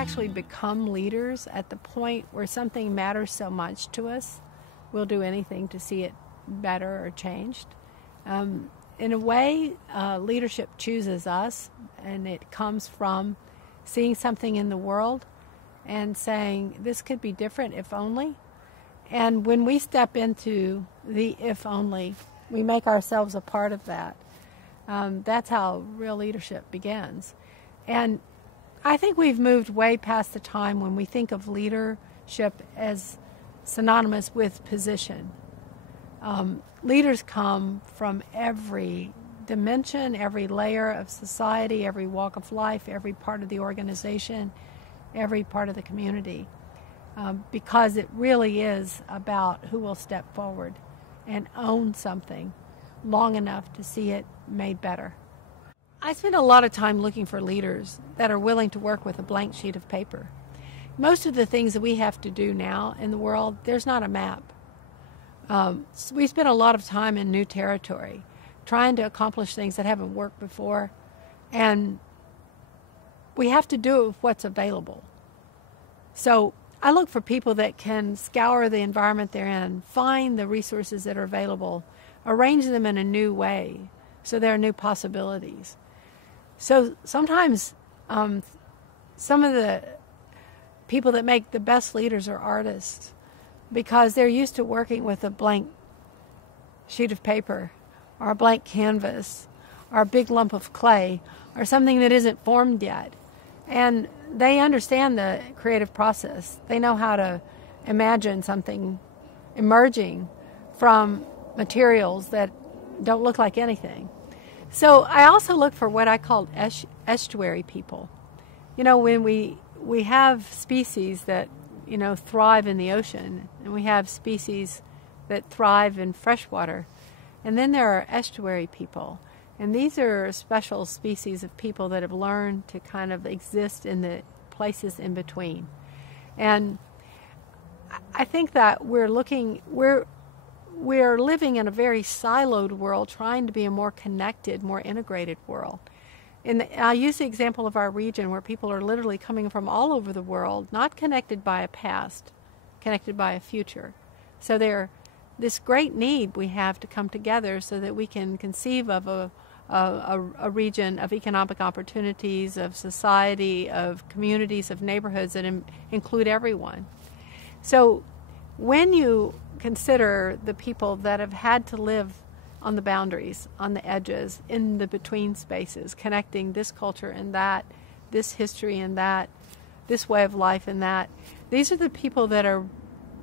actually become leaders at the point where something matters so much to us, we'll do anything to see it better or changed. In a way, leadership chooses us, and it comes from seeing something in the world and saying, this could be different if only. And when we step into the if only, we make ourselves a part of that. That's how real leadership begins. And I think we've moved way past the time when we think of leadership as synonymous with position. Leaders come from every dimension, every layer of society, every walk of life, every part of the organization, every part of the community, because it really is about who will step forward and own something long enough to see it made better. I spend a lot of time looking for leaders that are willing to work with a blank sheet of paper. Most of the things that we have to do now in the world, there's not a map. We spend a lot of time in new territory, trying to accomplish things that haven't worked before, and we have to do it with what's available. So I look for people that can scour the environment they're in, find the resources that are available, arrange them in a new way so there are new possibilities. So sometimes some of the people that make the best leaders are artists, because they're used to working with a blank sheet of paper or a blank canvas or a big lump of clay or something that isn't formed yet. And they understand the creative process. They know how to imagine something emerging from materials that don't look like anything. So I also look for what I call estuary people. You know, when we have species that thrive in the ocean, and we have species that thrive in freshwater. And then there are estuary people. And these are special species of people that have learned to kind of exist in the places in between. And I think that we're living in a very siloed world, trying to be a more connected, more integrated world. And I'll use the example of our region, where people are literally coming from all over the world, not connected by a past, connected by a future. So this great need we have to come together so that we can conceive of a region of economic opportunities, of society, of communities, of neighborhoods that include everyone. So when you consider the people that have had to live on the boundaries, on the edges, in the between spaces, connecting this culture and that, this history and that, this way of life and that. These are the people that are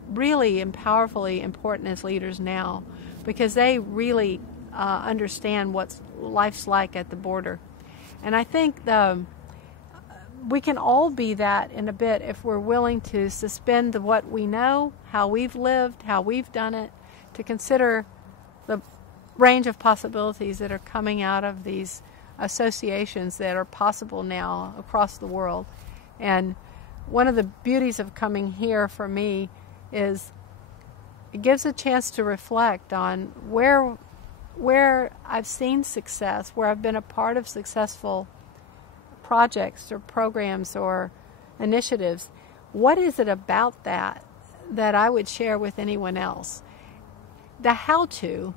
really and powerfully important as leaders now, because they really understand what life's like at the border. And I think we can all be that in a bit if we're willing to suspend what we know, how we've lived, how we've done it, to consider the range of possibilities that are coming out of these associations that are possible now across the world. And one of the beauties of coming here for me is it gives a chance to reflect on where I've seen success, where I've been a part of successful projects or programs or initiatives. What is it about that I would share with anyone else? The how-to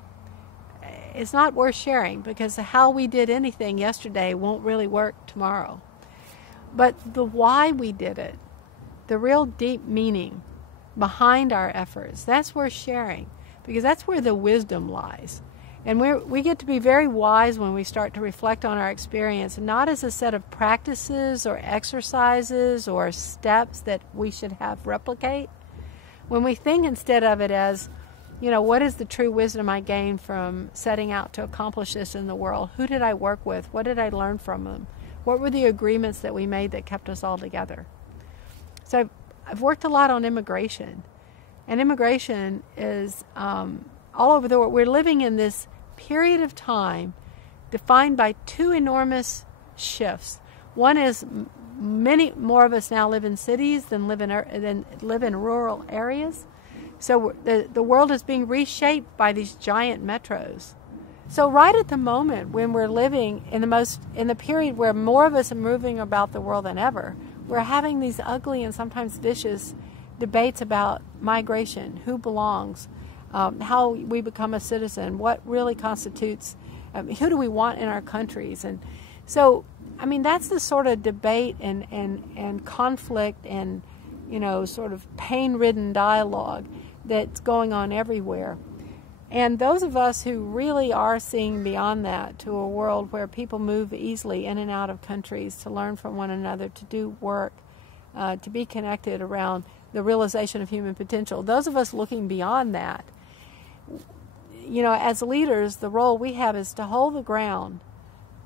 is not worth sharing, because how we did anything yesterday won't really work tomorrow. But the why we did it, the real deep meaning behind our efforts, that's worth sharing, because that's where the wisdom lies. And we get to be very wise when we start to reflect on our experience, not as a set of practices or exercises or steps that we should have replicate. When we think instead of it as, what is the true wisdom I gained from setting out to accomplish this in the world? Who did I work with? What did I learn from them? What were the agreements that we made that kept us all together? So I've worked a lot on immigration. And immigration is all over the world. We're living in this period of time defined by two enormous shifts. One is many more of us now live in cities than live in rural areas. So the world is being reshaped by these giant metros. So right at the moment when we're living in the period where more of us are moving about the world than ever, we're having these ugly and sometimes vicious debates about migration, who belongs, how we become a citizen, what really constitutes, who do we want in our countries. And so, I mean, that's the sort of debate and conflict and, sort of pain-ridden dialogue that's going on everywhere. And those of us who really are seeing beyond that to a world where people move easily in and out of countries to learn from one another, to do work, to be connected around the realization of human potential, those of us looking beyond that, as leaders, the role we have is to hold the ground,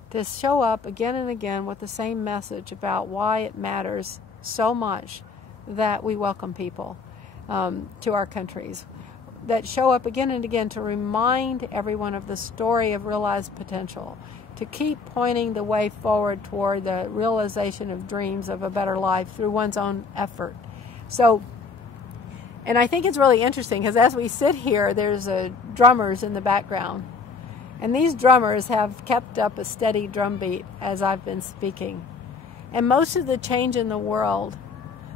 to show up again and again with the same message about why it matters so much that we welcome people to our countries, that show up again and again to remind everyone of the story of realized potential, to keep pointing the way forward toward the realization of dreams of a better life through one's own effort. So, and I think it's really interesting because as we sit here, there's drummers in the background. And these drummers have kept up a steady drumbeat as I've been speaking. And most of the change in the world,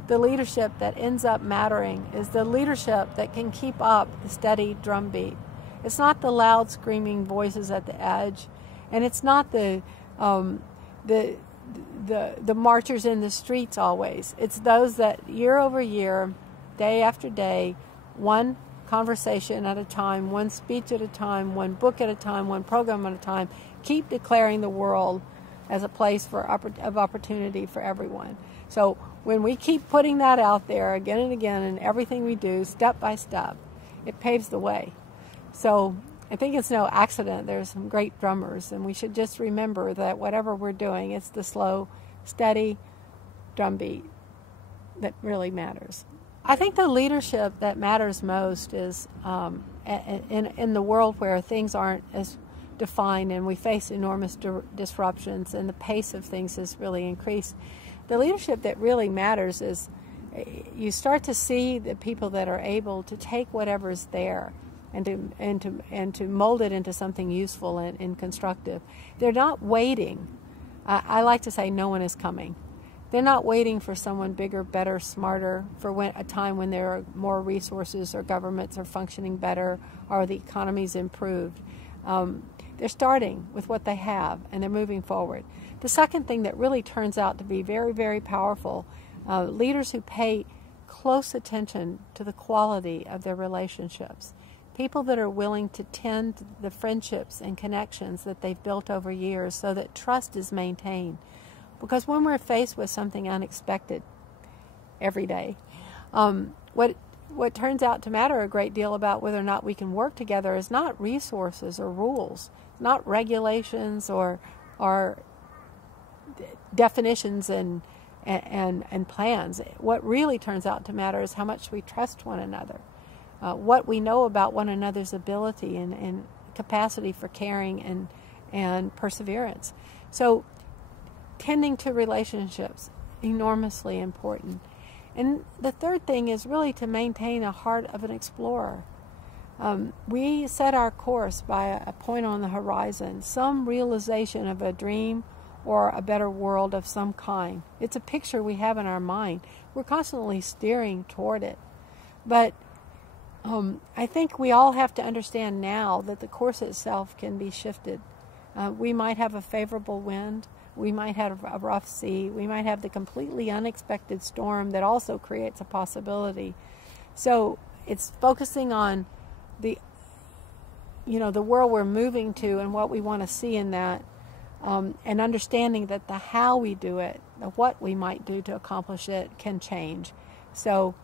the leadership that ends up mattering is the leadership that can keep up the steady drumbeat. It's not the loud screaming voices at the edge, and it's not the marchers in the streets always. It's those that year over year, day after day, one conversation at a time, one speech at a time, one book at a time, one program at a time, keep declaring the world as a place of opportunity for everyone. So when we keep putting that out there again and again in everything we do, step by step, it paves the way. So I think it's no accident there's some great drummers, and we should just remember that whatever we're doing, it's the slow, steady drumbeat that really matters. I think the leadership that matters most is in the world where things aren't as defined and we face enormous disruptions and the pace of things has really increased. The leadership that really matters is you start to see the people that are able to take whatever's there and to mold it into something useful and constructive. They're not waiting. I like to say no one is coming. They're not waiting for someone bigger, better, smarter, for a time when there are more resources or governments are functioning better or the economy's improved. They're starting with what they have and they're moving forward. The second thing that really turns out to be very, very powerful, leaders who pay close attention to the quality of their relationships. People that are willing to tend the friendships and connections that they've built over years so that trust is maintained. Because when we're faced with something unexpected every day, what turns out to matter a great deal about whether or not we can work together is not resources or rules, not regulations or definitions and plans. What really turns out to matter is how much we trust one another, what we know about one another's ability and capacity for caring and perseverance. So tending to relationships, enormously important. And the third thing is really to maintain a heart of an explorer. We set our course by a point on the horizon, some realization of a dream or a better world of some kind. It's a picture we have in our mind. We're constantly steering toward it. But I think we all have to understand now that the course itself can be shifted. We might have a favorable wind. We might have a rough sea. We might have the completely unexpected storm that also creates a possibility. So it's focusing on the world we're moving to and what we want to see in that, and understanding that the how we do it, the what we might do to accomplish it can change. So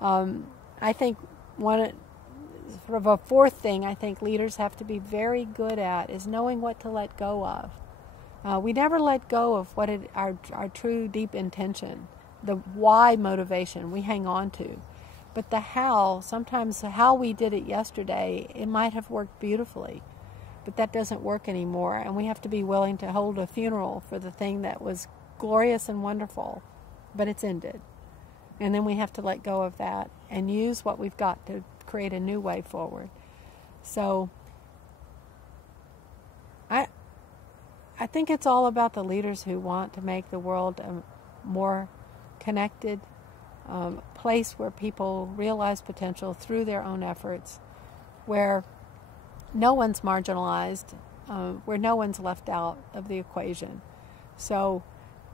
I think a fourth thing I think leaders have to be very good at is knowing what to let go of. We never let go of what our true deep intention, the why motivation we hang on to. But the how, sometimes how we did it yesterday, it might have worked beautifully, but that doesn't work anymore. And we have to be willing to hold a funeral for the thing that was glorious and wonderful, but it's ended. And then we have to let go of that and use what we've got to create a new way forward. So I think it's all about the leaders who want to make the world a more connected place where people realize potential through their own efforts, where no one's marginalized, where no one's left out of the equation. So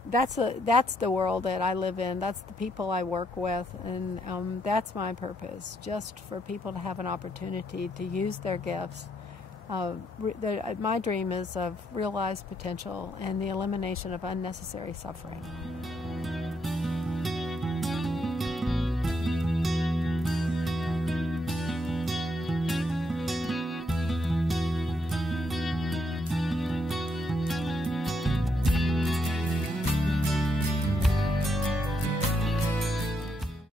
that's the world that I live in. That's the people I work with, and that's my purpose, just for people to have an opportunity to use their gifts. My dream is of realized potential and the elimination of unnecessary suffering.